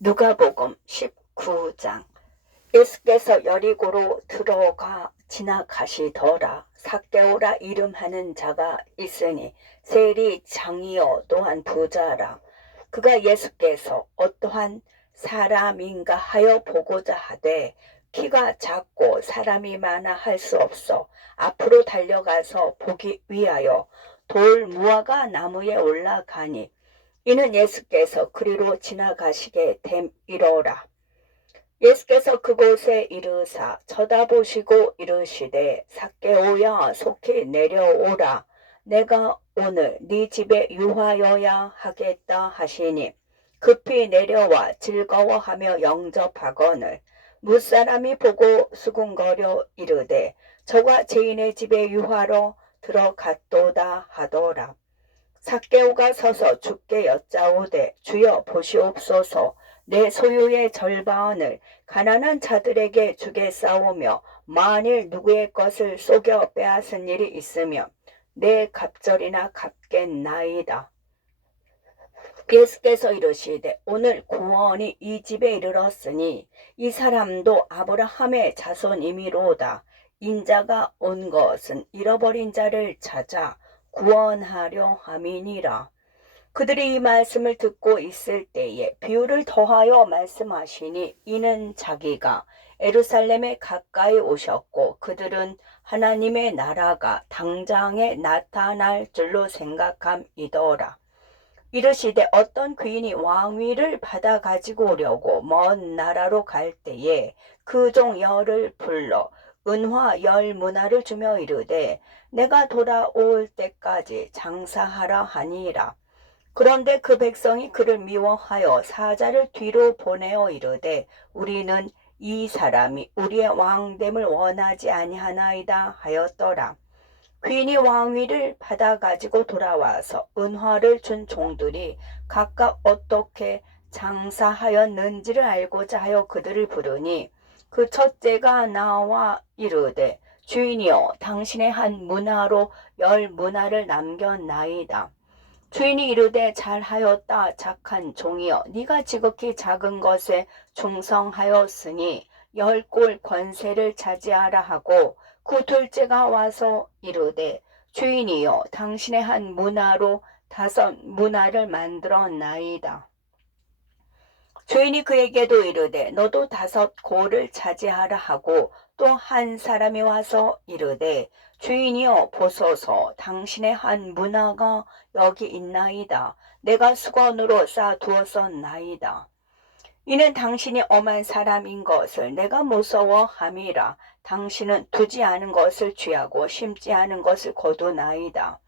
누가복음 19장. 예수께서 여리고로 들어가 지나가시더라. 삭개오라 이름하는 자가 있으니 세리 장이요 또한 부자라. 그가 예수께서 어떠한 사람인가 하여 보고자 하되 키가 작고 사람이 많아 할 수 없어 앞으로 달려가서 보기 위하여 돌 무화과 나무에 올라가니 이는 예수께서 그리로 지나가시게 됨이로라. 예수께서 그곳에 이르사 쳐다보시고 이르시되 삭개오야 속히 내려오라. 내가 오늘 네 집에 유하여야 하겠다 하시니 급히 내려와 즐거워하며 영접하거늘 무사람이 보고 수군거려 이르되 저가 죄인의 집에 유하러 들어갔도다 하더라. 삭개오가 서서 주께 여짜오되 주여 보시옵소서 내 소유의 절반을 가난한 자들에게 주겠사오며 만일 누구의 것을 속여 빼앗은 일이 있으면 내 갑절이나 갚겠나이다. 예수께서 이르시되 오늘 구원이 이 집에 이르렀으니 이 사람도 아브라함의 자손이미로다. 인자가 온 것은 잃어버린 자를 찾아 구원하려 함이니라. 그들이 이 말씀을 듣고 있을 때에 비유를 더하여 말씀하시니 이는 자기가 예루살렘에 가까이 오셨고 그들은 하나님의 나라가 당장에 나타날 줄로 생각함이더라. 이르시되 어떤 귀인이 왕위를 받아 가지고 오려고 먼 나라로 갈 때에 그 종 열을 불러 은화 10문화를 주며 이르되 내가 돌아올 때까지 장사하라 하니라. 그런데 그 백성이 그를 미워하여 사자를 뒤로 보내어 이르되 우리는 이 사람이 우리의 왕됨을 원하지 아니하나이다 하였더라. 귀인이 왕위를 받아 가지고 돌아와서 은화를 준 종들이 각각 어떻게 장사하였는지를 알고자 하여 그들을 부르니 그 첫째가 나와 이르되 주인이여 당신의 한 문화로 10문화를 남겼나이다. 주인이 이르되 잘하였다 착한 종이여 네가 지극히 작은 것에 충성하였으니 10골 권세를 차지하라 하고 그 둘째가 와서 이르되 주인이여 당신의 한 문화로 5문화를 만들었나이다. 주인이 그에게도 이르되 너도 5골을 차지하라 하고 또 한 사람이 와서 이르되 주인이여 보소서 당신의 한 문화가 여기 있나이다. 내가 수건으로 싸두었었나이다. 이는 당신이 엄한 사람인 것을 내가 무서워함이라. 당신은 두지 않은 것을 취하고 심지 않은 것을 거두나이다.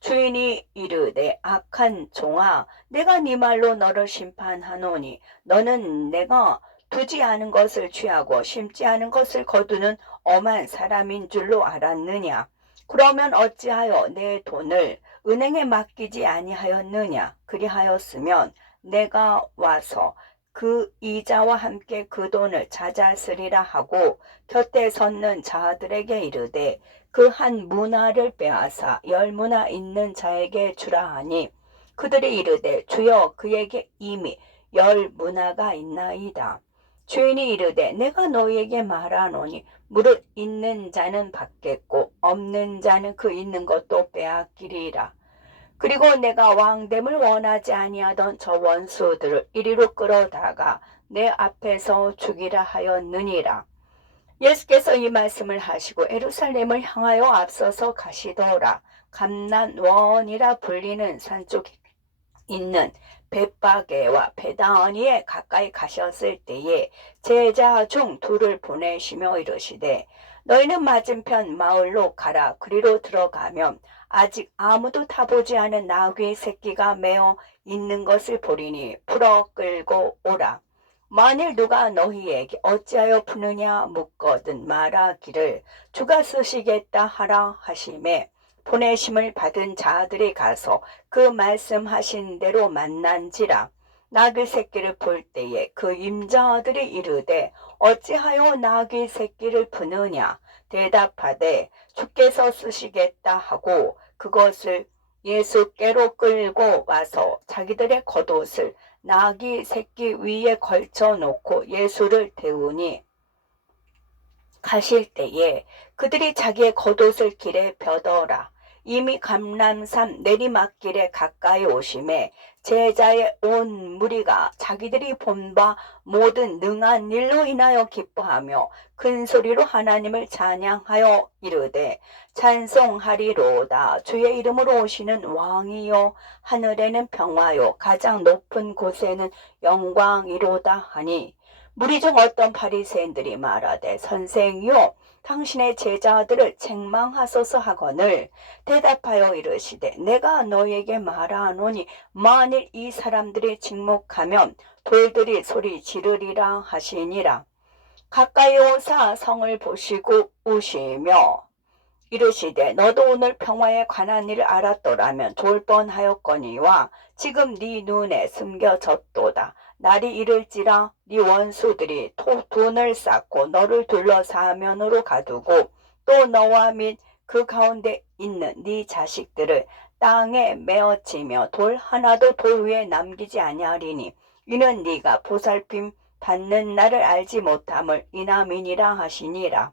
주인이 이르되 악한 종아 내가 네 말로 너를 심판하노니 너는 내가 두지 않은 것을 취하고 심지 않은 것을 거두는 엄한 사람인 줄로 알았느냐. 그러면 어찌하여 내 돈을 은행에 맡기지 아니하였느냐. 그리하였으면 내가 와서 그 이자와 함께 그 돈을 찾았으리라 하고 곁에 섰는 자들에게 이르되 그 한 문화를 빼앗아 10문화 있는 자에게 주라 하니 그들이 이르되 주여 그에게 이미 10문화가 있나이다. 주인이 이르되 내가 너희에게 말하노니 무릇 있는 자는 받겠고 없는 자는 그 있는 것도 빼앗기리라. 그리고 내가 왕됨을 원하지 아니하던 저 원수들을 이리로 끌어다가 내 앞에서 죽이라 하였느니라. 예수께서 이 말씀을 하시고 예루살렘을 향하여 앞서서 가시더라. 감난원이라 불리는 산 쪽에 있는 벳바게와 베다니에 가까이 가셨을 때에 제자 중 둘을 보내시며 이르시되 너희는 맞은편 마을로 가라. 그리로 들어가면 아직 아무도 타보지 않은 나귀 새끼가 메어 있는 것을 보리니 풀어 끌고 오라. 만일 누가 너희에게 어찌하여 푸느냐 묻거든 말하기를 주가 쓰시겠다 하라 하시매 보내심을 받은 자들이 가서 그 말씀하신 대로 만난지라. 나귀 새끼를 볼 때에 그 임자들이 이르되 어찌하여 나귀 새끼를 푸느냐 대답하되 주께서 쓰시겠다 하고 그것을 예수께로 끌고 와서 자기들의 겉옷을 나귀 새끼 위에 걸쳐 놓고 예수를 태우니 가실 때에 그들이 자기의 겉옷을 길에 펴더라. 이미 감람산 내리막길에 가까이 오심에 제자의 온 무리가 자기들이 본 바 모든 능한 일로 인하여 기뻐하며 큰 소리로 하나님을 찬양하여 이르되 찬송하리로다. 주의 이름으로 오시는 왕이요 하늘에는 평화요 가장 높은 곳에는 영광이로다 하니 무리 중 어떤 바리새인들이 말하되 선생이요 당신의 제자들을 책망하소서 하거늘 대답하여 이르시되 내가 너에게 말하노니 만일 이 사람들이 침묵하면 돌들이 소리 지르리라 하시니라. 가까이 오사 성을 보시고 우시며 이르시되 너도 오늘 평화에 관한 일을 알았더라면 좋을 뻔하였거니와 지금 네 눈에 숨겨졌도다. 날이 이를지라 네 원수들이 돈을 쌓고 너를 둘러 사면으로 가두고 또 너와 및 그 가운데 있는 네 자식들을 땅에 메어치며 돌 하나도 돌 위에 남기지 아니하리니 이는 네가 보살핌 받는 날을 알지 못함을 이남이니라 하시니라.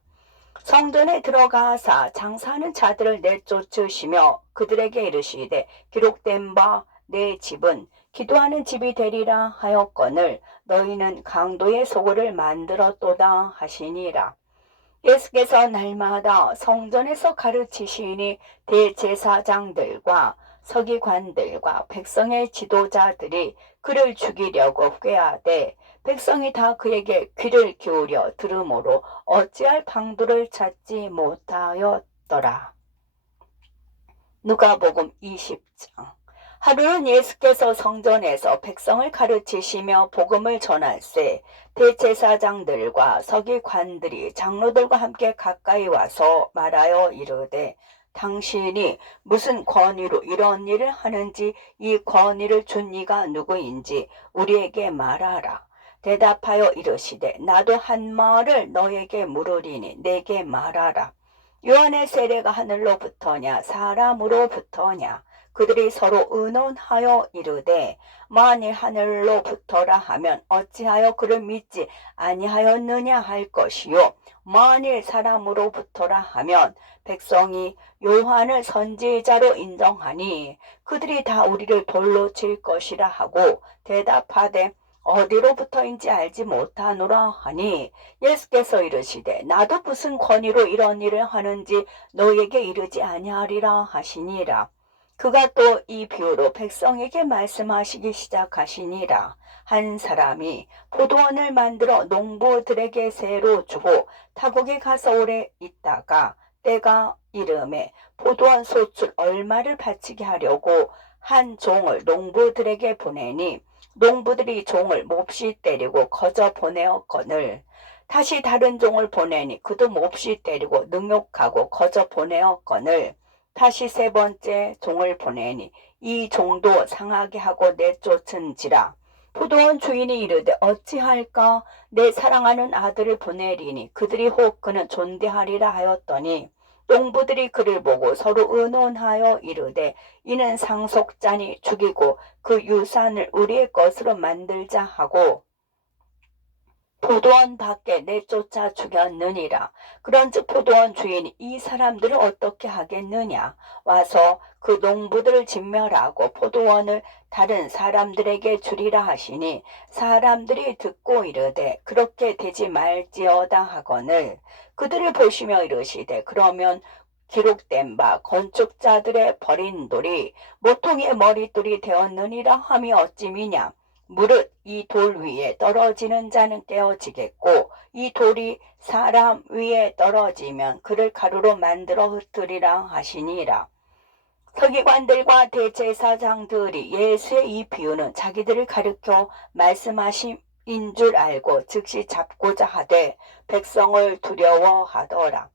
성전에 들어가사 장사하는 자들을 내쫓으시며 그들에게 이르시되 기록된 바 내 집은 기도하는 집이 되리라 하였거늘 너희는 강도의 소굴을 만들었도다 하시니라. 예수께서 날마다 성전에서 가르치시니 대제사장들과 서기관들과 백성의 지도자들이 그를 죽이려고 꾀하되 백성이 다 그에게 귀를 기울여 들으므로 어찌할 방도를 찾지 못하였더라. 누가복음 20장. 하루는 예수께서 성전에서 백성을 가르치시며 복음을 전할세 대제사장들과 서기관들이 장로들과 함께 가까이 와서 말하여 이르되 당신이 무슨 권위로 이런 일을 하는지 이 권위를 준 이가 누구인지 우리에게 말하라. 대답하여 이르시되 나도 한 말을 너에게 물으리니 내게 말하라. 요한의 세례가 하늘로부터냐 사람으로부터냐. 그들이 서로 의논하여 이르되 만일 하늘로부터라 하면 어찌하여 그를 믿지 아니하였느냐 할 것이요 만일 사람으로부터라 하면 백성이 요한을 선지자로 인정하니 그들이 다 우리를 돌로 칠 것이라 하고 대답하되 어디로부터인지 알지 못하노라 하니 예수께서 이르시되 나도 무슨 권위로 이런 일을 하는지 너에게 이르지 아니하리라 하시니라. 그가 또 이 비유로 백성에게 말씀하시기 시작하시니라. 한 사람이 포도원을 만들어 농부들에게 새로 주고 타국에 가서 오래 있다가 때가 이름에 포도원 소출 얼마를 바치게 하려고 한 종을 농부들에게 보내니 농부들이 종을 몹시 때리고 거저 보내었거늘 다시 다른 종을 보내니 그도 몹시 때리고 능욕하고 거저 보내었거늘 다시 세 번째 종을 보내니 이 종도 상하게 하고 내쫓은지라. 포도원 주인이 이르되 어찌할까 내 사랑하는 아들을 보내리니 그들이 혹 그는 존대하리라 하였더니 농부들이 그를 보고 서로 의논하여 이르되 이는 상속자니 죽이고 그 유산을 우리의 것으로 만들자 하고 포도원 밖에 내쫓아 죽였느니라. 그런즉 포도원 주인이 이 사람들을 어떻게 하겠느냐. 와서 그 농부들을 진멸하고 포도원을 다른 사람들에게 주리라 하시니 사람들이 듣고 이르되 그렇게 되지 말지어다 하거늘 그들을 보시며 이르시되 그러면 기록된 바 건축자들의 버린 돌이 모퉁이의 머릿돌이 되었느니라 함이 어찌미냐. 무릇 이 돌 위에 떨어지는 자는 깨어지겠고 이 돌이 사람 위에 떨어지면 그를 가루로 만들어 흩으리라 하시니라. 서기관들과 대제사장들이 예수의 이 비유는 자기들을 가르쳐 말씀하신 줄 알고 즉시 잡고자 하되 백성을 두려워하더라.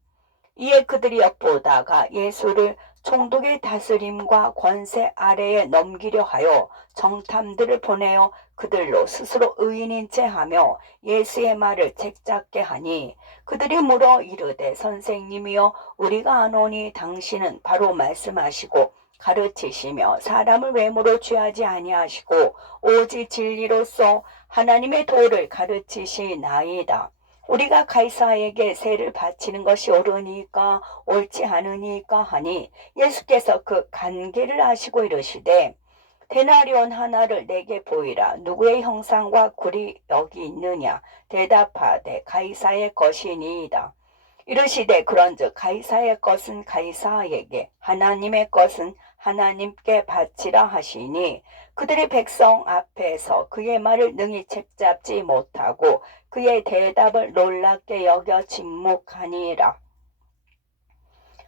이에 그들이 엿보다가 예수를 총독의 다스림과 권세 아래에 넘기려 하여 정탐들을 보내어 그들로 스스로 의인인 채 하며 예수의 말을 책잡게 하니 그들이 물어 이르되 선생님이여 우리가 아노니 당신은 바로 말씀하시고 가르치시며 사람을 외모로 취하지 아니하시고 오직 진리로서 하나님의 도를 가르치시나이다. 우리가 가이사에게 세를 바치는 것이 옳으니까 옳지 않으니까 하니 예수께서 그 관계를 아시고 이르시되 데나리온 하나를 내게 보이라. 누구의 형상과 굴이 여기 있느냐? 대답하되 가이사의 것이니이다. 이르시되 그런즉 가이사의 것은 가이사에게 하나님의 것은 하나님께 바치라 하시니 그들이 백성 앞에서 그의 말을 능히 책잡지 못하고 그의 대답을 놀랍게 여겨 침묵하니라.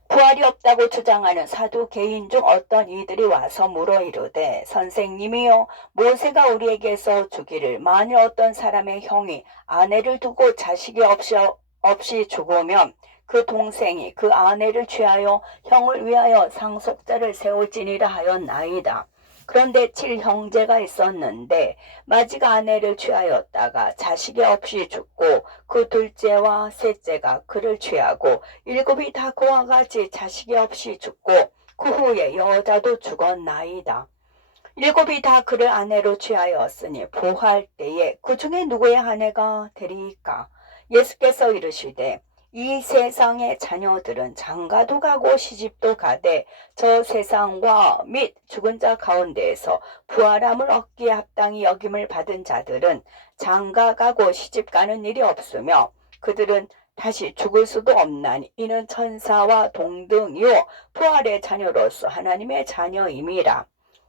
부활이 없다고 주장하는 사두개인 중 어떤 이들이 와서 물어 이르되 선생님이여 모세가 우리에게서 주기를 만일 어떤 사람의 형이 아내를 두고 자식이 없이 죽으면 그 동생이 그 아내를 취하여 형을 위하여 상속자를 세울지니라 하였나이다. 그런데 7형제가 있었는데 마지가 아내를 취하였다가 자식이 없이 죽고 그 둘째와 셋째가 그를 취하고 7이 다 그와 같이 자식이 없이 죽고 그 후에 여자도 죽었나이다. 7이 다 그를 아내로 취하였으니 부활 때에 그 중에 누구의 아내가 되리이까? 예수께서 이르시되 이 세상의 자녀들은 장가도 가고 시집도 가되 저 세상과 및 죽은 자 가운데에서 부활함을 얻기에 합당히 여김을 받은 자들은 장가 가고 시집 가는 일이 없으며 그들은 다시 죽을 수도 없나니 이는 천사와 동등이요 부활의 자녀로서 하나님의 자녀임이라.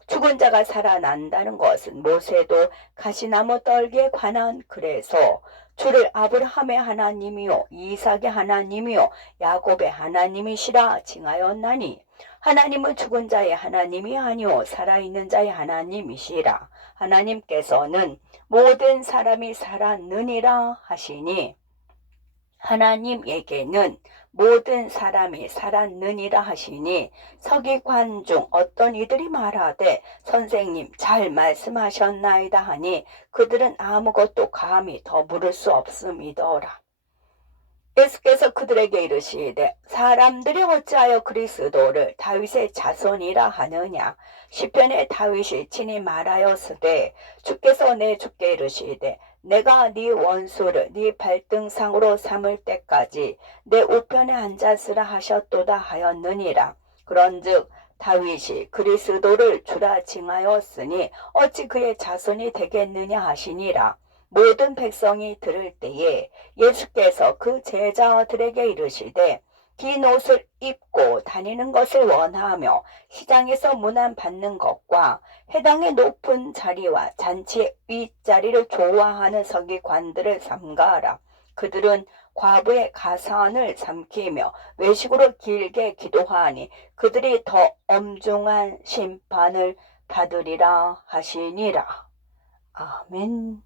죽은 자가 살아난다는 것은 모세도 가시나무 떨기에 관한 그래서 주를 아브라함의 하나님이요 이삭의 하나님이요 야곱의 하나님이시라 칭하였나니 하나님은 죽은 자의 하나님이 아니요 살아있는 자의 하나님이시라. 하나님께서는 모든 사람이 살았느니라 하시니 하나님에게는 모든 사람이 살았느니라 하시니 서기관 중 어떤 이들이 말하되 선생님 잘 말씀하셨나이다 하니 그들은 아무것도 감히 더 물을 수 없음이더라. 예수께서 그들에게 이르시되 사람들이 어찌하여 그리스도를 다윗의 자손이라 하느냐? 시편에 다윗이 친히 말하였으되 주께서 내 주께 이르시되 내가 네 원수를 네 발등상으로 삼을 때까지 내 우편에 앉았으라 하셨도다 하였느니라. 그런즉 다윗이 그리스도를 주라 칭하였으니 어찌 그의 자손이 되겠느냐 하시니라. 모든 백성이 들을 때에 예수께서 그 제자들에게 이르시되 긴 옷을 입고 다니는 것을 원하며 시장에서 문안 받는 것과 해당의 높은 자리와 잔치의 윗자리를 좋아하는 서기관들을 삼가하라. 그들은 과부의 가산을 삼키며 외식으로 길게 기도하니 그들이 더 엄중한 심판을 받으리라 하시니라. 아멘.